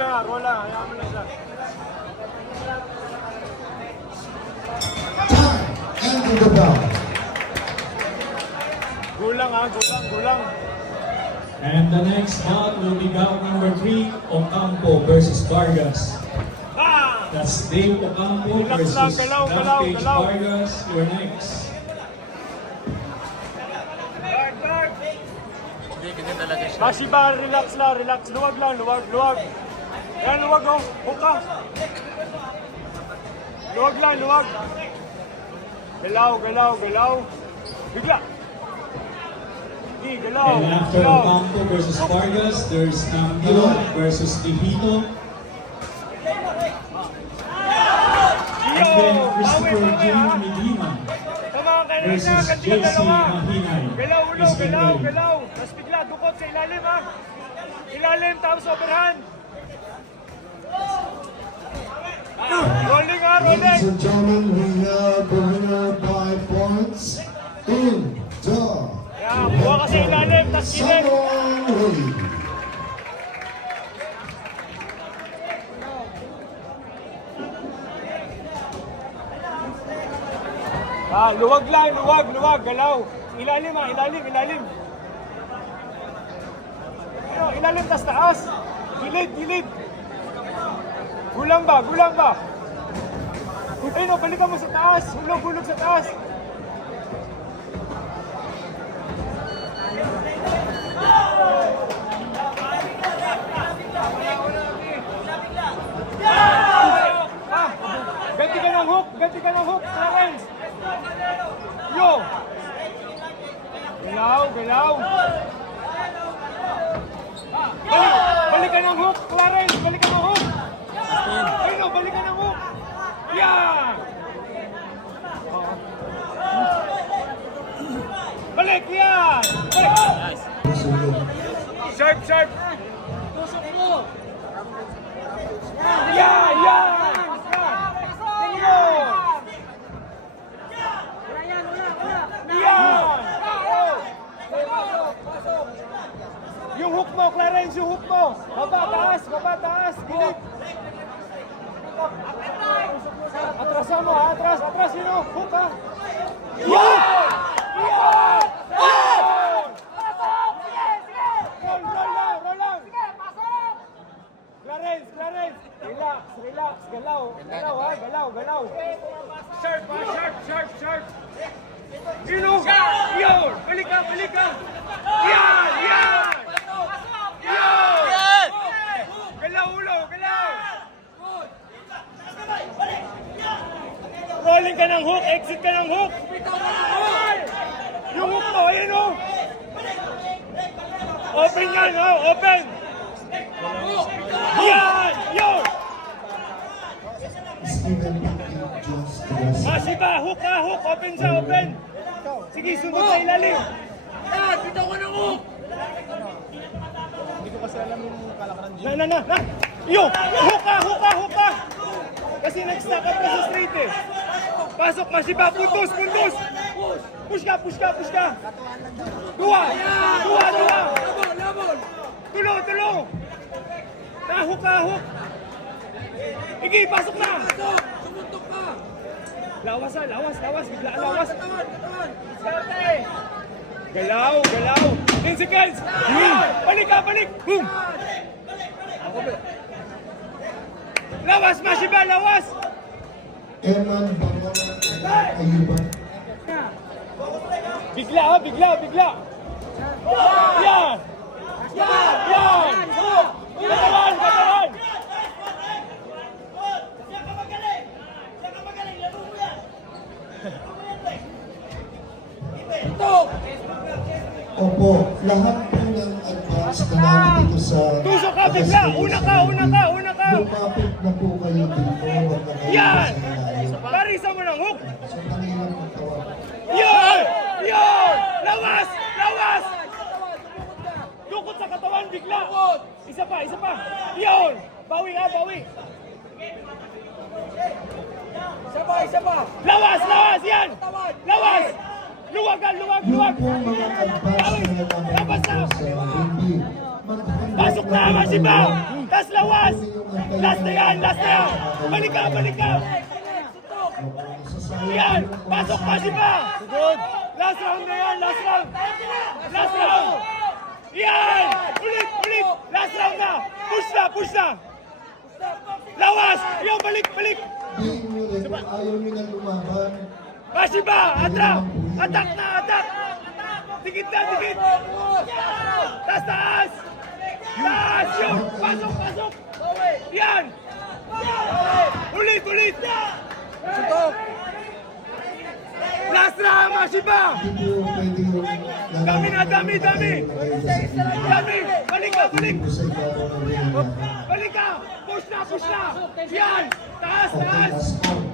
roll lang. Hayaan mo lang siya. Time and the bell. Gulang ha, gulang. And the next bout will be bout number 3, Ocampo versus Vargas. Ah! That's Dave Ocampo Relax versus lang, galaw. Rampage Vargas. You're next. Guard. Kasi ba, relax. Luwag lang. Yan, luwag oh. Huka. Luwag lang. Galaw. Bigla. Galaw. And after Ocampo versus Vargas, there's Cambio versus Tejito. And then Christopher J. Medina versus JC Mahinay. Galaw. Tapos bigla, dukot sa ilalim ha. Ilalim, tapos overhand. Rolling ha, rolling. Ladies and gentlemen, we have the winner by points in the Yan, buha ka sa ilalim, tapos kilid. Samurai. Luwag lang, galaw. Ilalim ha, ilalim. Ilalim, tas taas. Gilid. Gulang ba? Ayun o, balikan mo sa taas. Hulog sa taas. Ganti ka ng hook, Clarence. Yo! Galaw. Balik ka ng hook, Clarence. Balik ka ng hook. Ayun o, balik ka ng hook. Yan! Balik, yan! Sharp. Tusok mo. Yan! Yung hook mo, Clarence, yung hook mo. Baba, taas. Gilid. Atrasan mo, atras, yun o. Hook ha. Yan! Roll lang. Clarence. Relax. Galaw ha, galaw. Sharp. Yun o. Yun! Balik ka. Yan! Galaw. Rolling ka ng hook, exit ka ng hook. Yung hook mo, ayun o. Open yan, open. Yan! Yun! Steven Pinky just to the side. Siba, hook. Open siya, open. Sige, sunod sa ilalim. Yan! Bitaw ka ng hook! Hindi ko kasi alam yung kalakaran dyan. Na. Yo! Hook ka! Kasi nag-stack up ka sa straight eh. Pasok, Masiba, puntos! Push ka! Dua! Labon! Tulo! Hook ka! Igi, pasok na! Pasok! Sumuntok ka! Lawas, bigla lawas. Katawan! Galaw! 10 seconds! Balik! Boom! Lawas, Masiba, lawas! Eman Bangon Ayuban. Bigla! Yan! Katawan! Opo, lahat po ng advance na namin dito sa... Tusok ka, bigla! Una ka! Lumapit na po kayo dito. Huwag na kayo Yan! sa ilalim. Parisa mo ng hook! So, kanina po tawag. Yan! Lawas! Dukot sa katawan, bigla! Isa pa! Yun! Bawi! Isa pa! Lawas! Yan! Lawas! Luwag! Yung po mga advance na namin Labas dito na! sa hindi. Pasok na, Masiba! Last lawas! Last na yan! Last na yan! Balik ka! Balik ka! Yan! Pasok pa si pa! Last round na yan! Last round! Last round! Yan! Ulit! Ulit! Last round na! Push na! Push na! Lawas! Yan! Balik! Balik! Ayaw nyo na lumaban. Pasi ba? Atrak! Atak na! Atak! Dikit na! Dikit! Taas! Taas! Taas! Yan! Pasok! Pasok! Yan! Ulit! Ulit! Sutok! Last round! Pasi ba? Hindi po pwede yung Dami na! Dami! Dami! Dami! Balik ka! Balik! sa ibabaw ng ring. Balik ka! Push na! Push na! Yan! Taas! Okay, Taas! last out.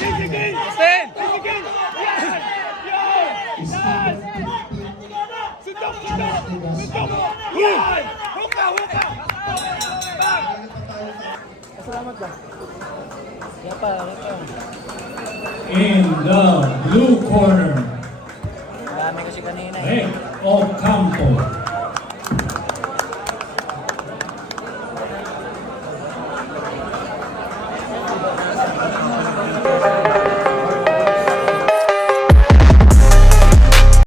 Sisigin! Sisigin! Yan! Yan! Taas! Sutok! Sutok! Sutok! Yan! Huka! Huka! Bang! In the blue corner, Marami kasi kanina eh. Rick Ocampo.